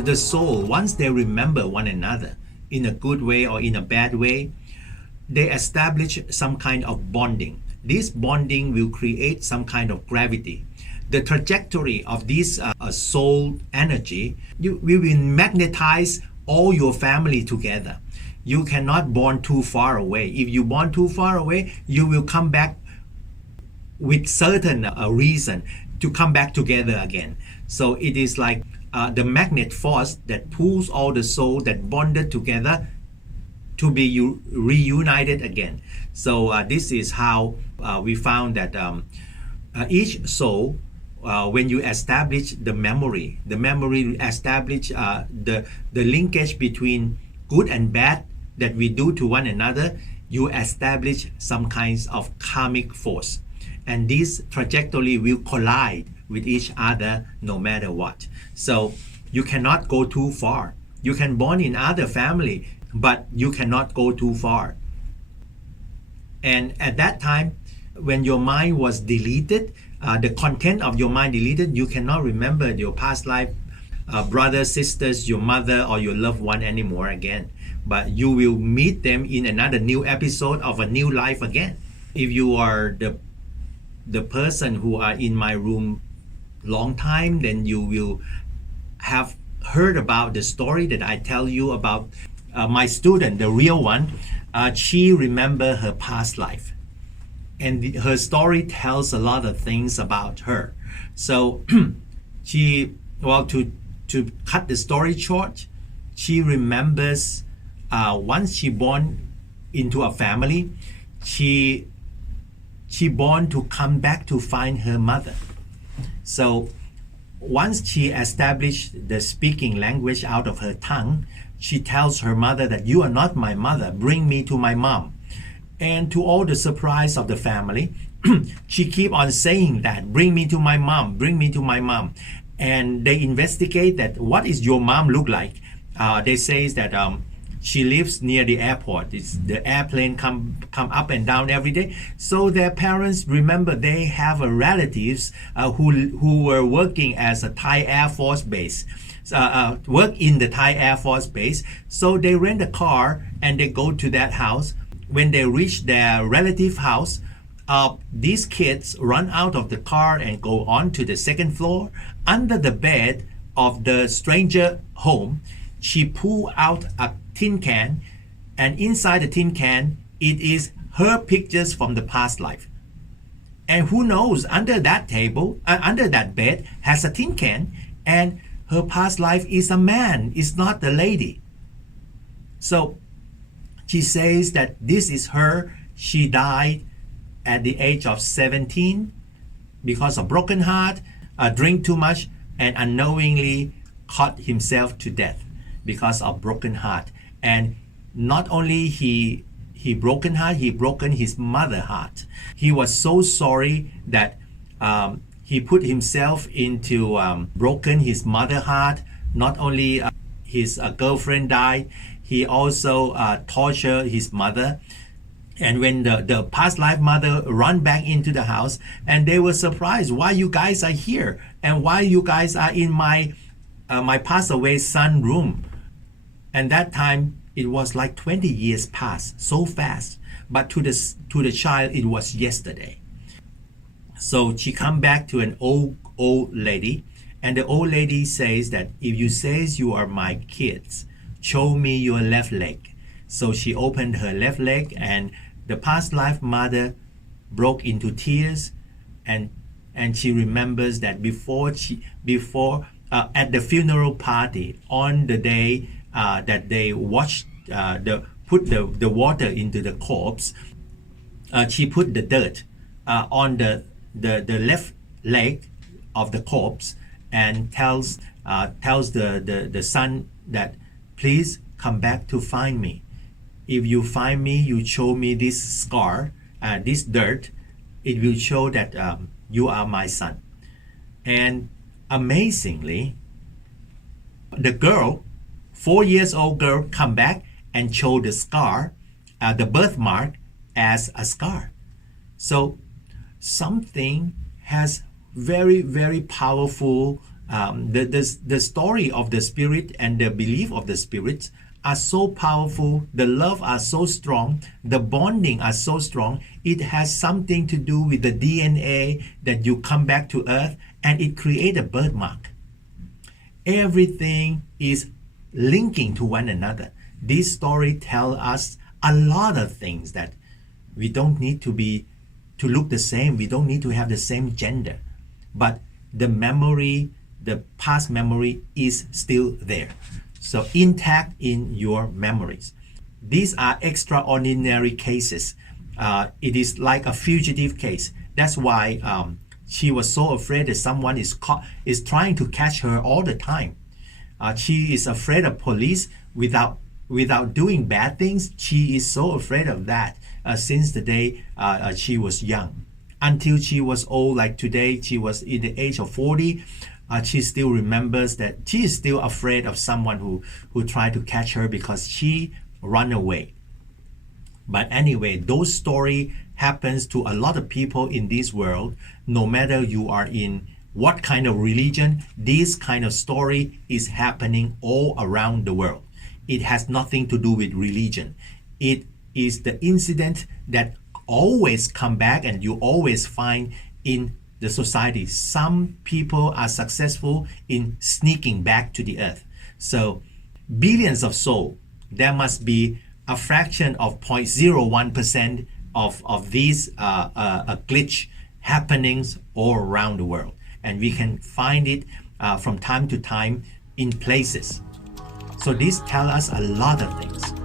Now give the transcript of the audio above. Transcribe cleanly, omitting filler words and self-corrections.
the soul, once they remember one another in a good way or in a bad way, they establish some kind of bonding. This bonding will create some kind of gravity. The trajectory of this soul energy, we will magnetize all your family together. You cannot bond too far away. If you bond too far away, you will come back with certain reason to come back together again. So it is like the magnet force that pulls all the soul that bonded together to be reunited again. So this is how we found that each soul, when you establish the memory establish the linkage between good and bad that we do to one another, you establish some kinds of karmic force. And this trajectory will collide with each other no matter what. So you cannot go too far. You can bond in other family, but you cannot go too far. And at that time, when your mind was deleted, the content of your mind deleted, you cannot remember your past life, brothers, sisters, your mother, or your loved one anymore again. But you will meet them in another new episode of a new life again. If you are the person who are in my room long time, then you will have heard about the story that I tell you about my student, the real one. She remember her past life, and her story tells a lot of things about her. So she, well, to cut the story short, she remembers once she born into a family, she born to come back to find her mother. So once she established the speaking language out of her tongue, she tells her mother that you are not my mother, bring me to my mom. And to all the surprise of the family, she keep on saying that, bring me to my mom, bring me to my mom. And they investigate that, what is your mom look like? They say that she lives near the airport. The airplane come up and down every day. So their parents remember they have relatives who were working as a Thai Air Force base, work in the Thai Air Force base. So they rent a car and they go to that house. When they reach their relative house, these kids run out of the car and go on to the second floor. Under the bed of the stranger home, she pulled out a tin can, and inside the tin can, it is her pictures from the past life. And who knows, under that table, under that bed has a tin can, and her past life is a man, it's not the lady. So she says that this is her. She died at the age of 17 because of broken heart, drink too much, and unknowingly cut himself to death because of broken heart. And not only he broken heart, he broken his mother heart. He was so sorry that he put himself into broken his mother heart. Not only his girlfriend died, he also tortured his mother. And when the past life mother run back into the house, and they were surprised, why you guys are here and why you guys are in my passed away son room. And that time it was like 20 years passed so fast, but to the child it was yesterday. So she come back to an old lady, and the old lady says that if you says you are my kids, show me your left leg. So she opened her left leg, and the past life mother broke into tears, and she remembers that before at the funeral party on the day that they watched put the water into the corpse, she put the dirt on the left leg of the corpse and tells the son that please come back to find me. If you find me, you show me this scar, this dirt, it will show that you are my son. And amazingly, the girl, 4 years old girl, come back and show the scar, the birthmark, as a scar. So something has very, very powerful The story of the spirit and the belief of the spirits are so powerful, the love are so strong, the bonding are so strong. It has something to do with the DNA that you come back to earth, and it creates a birthmark. Everything is linking to one another. This story tells us a lot of things, that we don't need to look the same. We don't need to have the same gender, but the memory, the past memory is still there. So intact in your memories. These are extraordinary cases. It is like a fugitive case. That's why she was so afraid that someone is trying to catch her all the time. She is afraid of police without doing bad things. She is so afraid of that since the day she was young. Until she was old, like today, she was in the age of 40. She still remembers that she is still afraid of someone who tried to catch her because she ran away. But anyway, those story happens to a lot of people in this world. No matter you are in what kind of religion, this kind of story is happening all around the world. It has nothing to do with religion. It is the incident that always come back, and you always find in the society. Some people are successful in sneaking back to the earth. So billions of souls, there must be a fraction of 0.01% of these glitch happenings all around the world. And we can find it from time to time in places. So this tells us a lot of things.